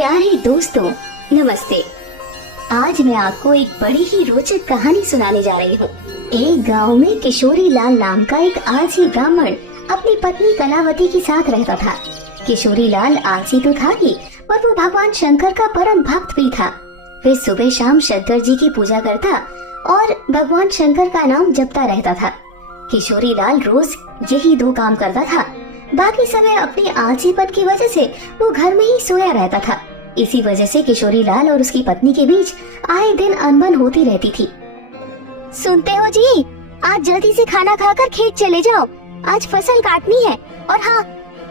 प्यारे दोस्तों, नमस्ते। आज मैं आपको एक बड़ी ही रोचक कहानी सुनाने जा रही हूँ। एक गांव में किशोरी लाल नाम का एक आलसी ब्राह्मण अपनी पत्नी कलावती के साथ रहता था। किशोरी लाल आलसी तो था ही, पर वो भगवान शंकर का परम भक्त भी था। वे सुबह शाम शंकर जी की पूजा करता और भगवान शंकर का नाम जपता रहता था। किशोरी लाल रोज यही दो काम करता था। बाकी समय अपनी आलसीपन की वजह से वो घर में ही सोया रहता था। इसी वजह से किशोरी लाल और उसकी पत्नी के बीच आए दिन अनबन होती रहती थी। सुनते हो जी, आज जल्दी से खाना खाकर खेत चले जाओ, आज फसल काटनी है। और हाँ,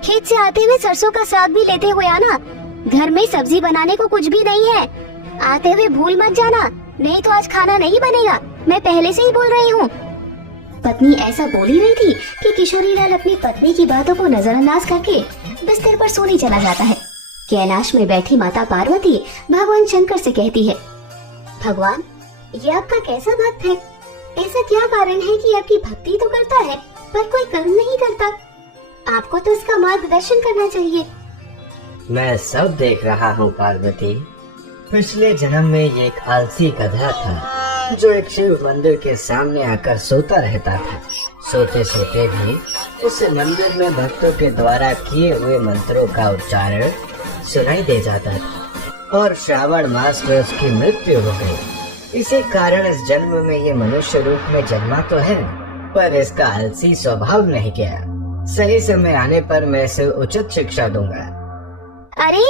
खेत से आते हुए सरसों का साग भी लेते हुए आना। घर में सब्जी बनाने को कुछ भी नहीं है, आते हुए भूल मत जाना, नहीं तो आज खाना नहीं बनेगा, मैं पहले से ही बोल रही हूँ। पत्नी ऐसा बोल ही रही थी कि किशोरी लाल अपनी पत्नी की बातों को नजरअंदाज करके बिस्तर पर सोने चला जाता है। कैलाश में बैठी माता पार्वती भगवान शंकर से कहती है, भगवान, ये आपका कैसा भक्त है? ऐसा क्या कारण है कि आपकी भक्ति तो करता है पर कोई कर्म नहीं करता? आपको तो इसका मार्गदर्शन करना चाहिए। मैं सब देख रहा हूँ पार्वती। पिछले जन्म में ये एक आलसी गधा था जो एक शिव मंदिर के सामने आकर सोता रहता था। सोते सोते भी उसे मंदिर में भक्तों के द्वारा किए हुए मंत्रों का उच्चारण सुनाई दे जाता था और श्रावण मास में उसकी मृत्यु हो गई। इसी कारण इस जन्म में ये मनुष्य रूप में जन्मा तो है, पर इसका आलसी स्वभाव नहीं गया। सही समय आने पर मैं इसे उचित शिक्षा दूंगा। अरे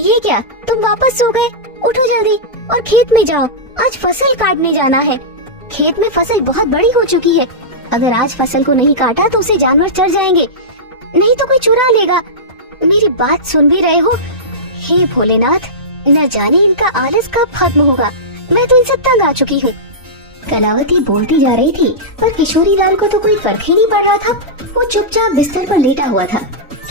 ये क्या, तुम वापस सो गए? उठो जल्दी और खेत में जाओ, आज फसल काटने जाना है। खेत में फसल बहुत बड़ी हो चुकी है, अगर आज फसल को नहीं काटा तो उसे जानवर चढ़ जाएंगे, नहीं तो कोई चुरा लेगा। मेरी बात सुन भी रहे हो? हे भोलेनाथ, न जाने इनका आलस कब खत्म होगा, मैं तो इनसे तंग आ चुकी हूँ। कलावती बोलती जा रही थी, पर किशोरी लाल को तो कोई फर्क ही नहीं पड़ रहा था। वो चुपचाप बिस्तर पर लेटा हुआ था।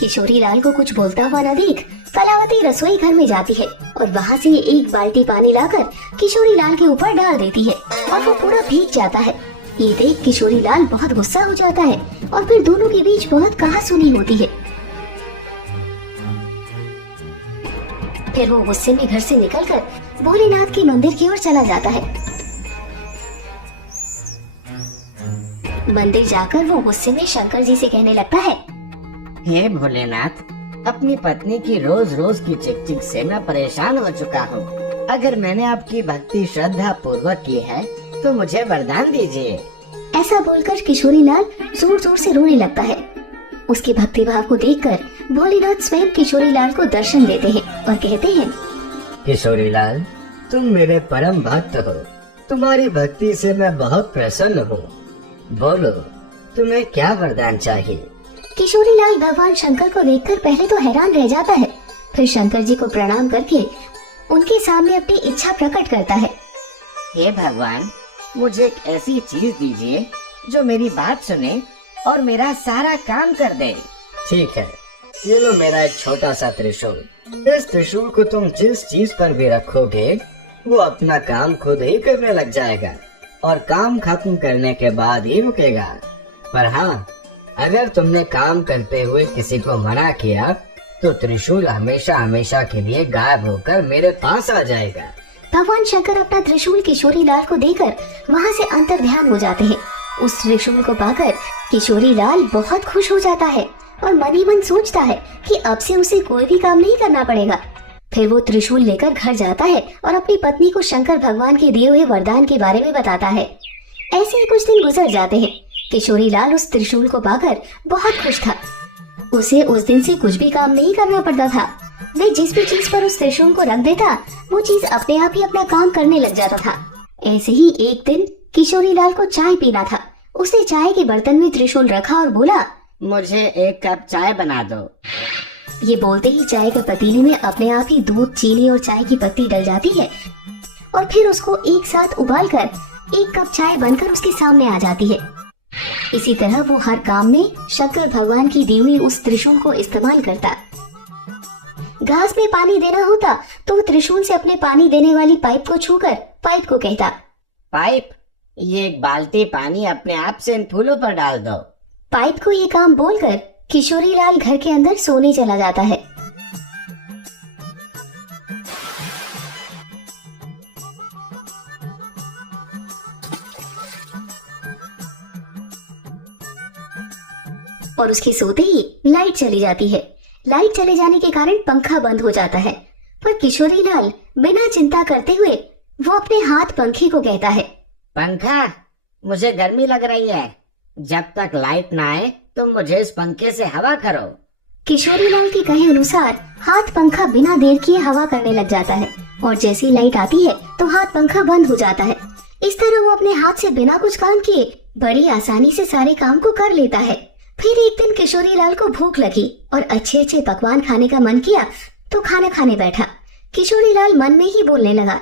किशोरी लाल को कुछ बोलता हुआ न देख कलावती रसोई घर में जाती है और वहाँ से एक बाल्टी पानी लाकर किशोरी लाल के ऊपर डाल देती है और वो पूरा भीग जाता है। ये देख किशोरी लाल बहुत गुस्सा हो जाता है और फिर दोनों के बीच बहुत कहासुनी होती है। फिर वो गुस्से में घर से निकलकर भोलेनाथ के मंदिर की ओर चला जाता है। मंदिर जाकर वो गुस्से में शंकर जी से कहने लगता है, हे भोलेनाथ, अपनी पत्नी की रोज रोज की चिक चिक से मैं परेशान हो चुका हूँ। अगर मैंने आपकी भक्ति श्रद्धा पूर्वक की है तो मुझे वरदान दीजिए। ऐसा बोलकर किशोरी लाल जोर जोर से रोने लगता है। उसके भक्ति भाव को देखकर भोलेनाथ स्वयं किशोरी लाल को दर्शन देते हैं और कहते हैं, किशोरी लाल, तुम मेरे परम भक्त हो, तुम्हारी भक्ति से मैं बहुत प्रसन्न हूँ। बोलो, तुम्हें क्या वरदान चाहिए? किशोरी लाल भगवान शंकर को देखकर पहले तो हैरान रह जाता है, फिर शंकर जी को प्रणाम करके उनके सामने अपनी इच्छा प्रकट करता है। हे भगवान, मुझे एक ऐसी चीज दीजिए जो मेरी बात सुने और मेरा सारा काम कर दे। ठीक है, ये लो मेरा एक छोटा सा त्रिशूल। इस त्रिशूल को तुम जिस चीज पर भी रखोगे वो अपना काम खुद ही करने लग जाएगा और काम खत्म करने के बाद ही रुकेगा। पर हाँ, अगर तुमने काम करते हुए किसी को मना किया तो त्रिशूल हमेशा हमेशा के लिए गायब होकर मेरे पास आ जाएगा। भगवान शंकर अपना त्रिशूल किशोरी लाल को देकर वहाँ से अंतर ध्यान हो जाते हैं। उस त्रिशूल को पाकर किशोरी लाल बहुत खुश हो जाता है और मन ही मन सोचता है कि अब से उसे कोई भी काम नहीं करना पड़ेगा। फिर वो त्रिशूल लेकर घर जाता है और अपनी पत्नी को शंकर भगवान के दिए हुए वरदान के बारे में बताता है। ऐसे ही कुछ दिन गुजर जाते हैं। किशोरी लाल उस त्रिशूल को पाकर बहुत खुश था। उसे उस दिन से कुछ भी काम नहीं करना पड़ता था। वह जिस भी चीज पर उस त्रिशूल को रख देता, वो चीज अपने आप ही अपना काम करने लग जाता था। ऐसे ही एक दिन किशोरी लाल को चाय पीना था। उसने चाय के बर्तन में त्रिशूल रखा और बोला, मुझे एक कप चाय बना दो। ये बोलते ही चाय के पतीले में अपने आप ही दूध, चीनी और चाय की पत्ती डल जाती है और फिर उसको एक साथ उबालकर एक कप चाय बनकर उसके सामने आ जाती है। इसी तरह वो हर काम में शंकर भगवान की दी हुई उस त्रिशूल को इस्तेमाल करता। घास में पानी देना होता तो वो त्रिशूल से अपने पानी देने वाली पाइप को छूकर पाइप को कहता, पाइप, ये एक बाल्टी पानी अपने आप से इन फूलों पर डाल दो। पाइप को ये काम बोलकर किशोरी लाल घर के अंदर सोने चला जाता है। और उसके सोते ही लाइट चली जाती है। लाइट चले जाने के कारण पंखा बंद हो जाता है, पर किशोरी लाल बिना चिंता करते हुए वो अपने हाथ पंखे को कहता है, पंखा, मुझे गर्मी लग रही है, जब तक लाइट ना आए तुम मुझे इस पंखे से हवा करो। किशोरी लाल के कहे अनुसार हाथ पंखा बिना देर किए हवा करने लग जाता है और जैसी लाइट आती है तो हाथ पंखा बंद हो जाता है। इस तरह वो अपने हाथ से बिना कुछ काम किए बड़ी आसानी से सारे काम को कर लेता है। फिर एक दिन किशोरी लाल को भूख लगी और अच्छे अच्छे पकवान खाने का मन किया तो खाना खाने बैठा। किशोरी लाल मन में ही बोलने लगा,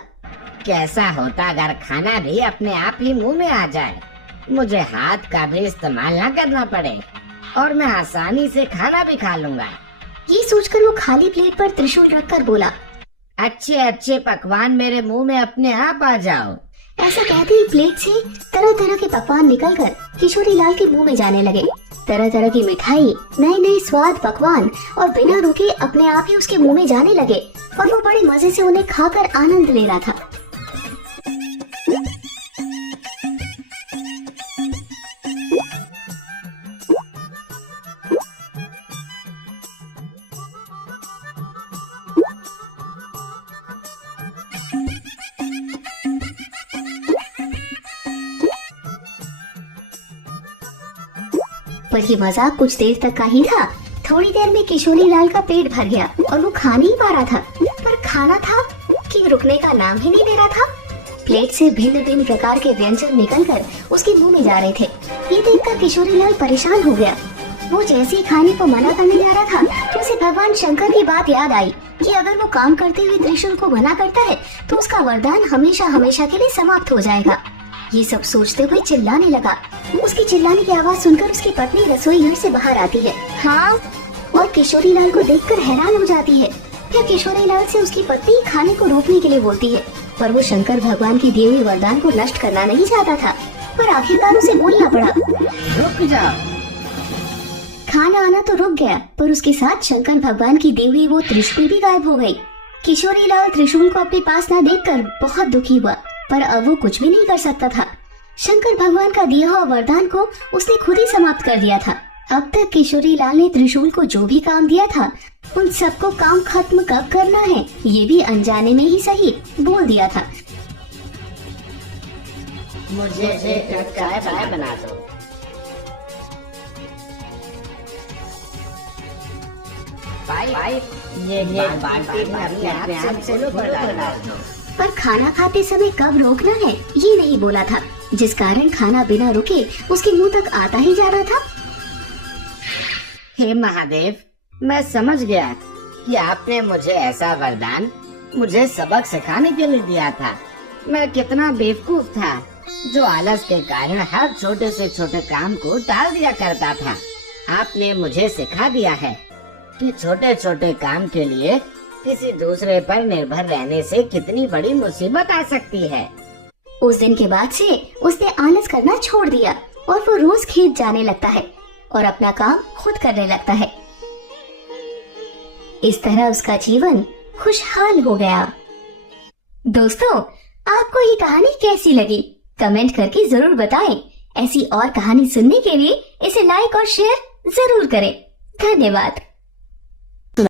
कैसा होता अगर खाना भी अपने आप ही मुंह में आ जाए, मुझे हाथ का भी इस्तेमाल न करना पड़े और मैं आसानी से खाना भी खा लूंगा। ये सोचकर वो खाली प्लेट पर त्रिशूल रखकर बोला, अच्छे अच्छे पकवान मेरे मुंह में अपने आप आ जाओ। ऐसा कहते ही प्लेट से तरह तरह के पकवान निकलकर किशोरी लाल के मुंह में जाने लगे। तरह तरह की मिठाई, नए नए स्वाद पकवान और बिना रुके अपने आप ही उसके मुंह में जाने लगे और वो बड़े मजे से उन्हें खाकर आनंद ले रहा था। पर ये मजाक कुछ देर तक का ही था। थोड़ी देर में किशोरी लाल का पेट भर गया और वो खा नहीं पा रहा था, पर खाना था कि रुकने का नाम ही नहीं दे रहा था। प्लेट से भिन्न भिन्न प्रकार के व्यंजन निकलकर उसके मुंह में जा रहे थे। ये देखकर किशोरी लाल परेशान हो गया। वो जैसे ही खाने को मना करने जा रहा था तो उसे भगवान शंकर की बात याद आई कि अगर वो काम करते हुए त्रिशूल को मना करता है तो उसका वरदान हमेशा हमेशा के लिए समाप्त हो जाएगा। ये सब सोचते हुए चिल्लाने लगा। उसकी चिल्लाने की आवाज सुनकर उसकी पत्नी रसोई घर से बाहर आती है। हाँ, और किशोरी लाल को देखकर हैरान हो जाती है। फिर किशोरी लाल से उसकी पत्नी खाने को रोकने के लिए बोलती है, पर वो शंकर भगवान की दिए हुए वरदान को नष्ट करना नहीं चाहता था। पर आखिरकार उसे बोलना पड़ा, रुक जाओ। खाना आना तो रुक गया, पर उसके साथ शंकर भगवान की दी हुई वो त्रिशूल भी गायब हो गई। किशोरी लाल त्रिशूल को अपने पास न देखकर बहुत दुखी हुआ, पर अब वो कुछ भी नहीं कर सकता था। शंकर भगवान का दिया हुआ वरदान को उसने खुद ही समाप्त कर दिया था। अब तक किशोरी लाल ने त्रिशूल को जो भी काम दिया था उन सबको काम खत्म कब करना है ये भी अनजाने में ही सही बोल दिया था। मुझे एक कप चाय बना दो। भाई, ये बाल्टी में अपने आप से डाल दो। पर खाना खाते समय कब रोकना है ये नहीं बोला था, जिस कारण खाना बिना रुके उसके मुंह तक आता ही जा रहा था। हे महादेव, मैं समझ गया कि आपने मुझे ऐसा वरदान मुझे सबक सिखाने के लिए दिया था। मैं कितना बेवकूफ था जो आलस के कारण हर छोटे से छोटे काम को टाल दिया करता था। आपने मुझे सिखा दिया है कि छोटे छोटे काम के लिए किसी दूसरे पर निर्भर रहने से कितनी बड़ी मुसीबत आ सकती है। उस दिन के बाद से उसने आलस करना छोड़ दिया और वो रोज खेत जाने लगता है और अपना काम खुद करने लगता है। इस तरह उसका जीवन खुशहाल हो गया। दोस्तों, आपको ये कहानी कैसी लगी कमेंट करके जरूर बताएं। ऐसी और कहानी सुनने के लिए इसे लाइक और शेयर जरूर करें। धन्यवाद।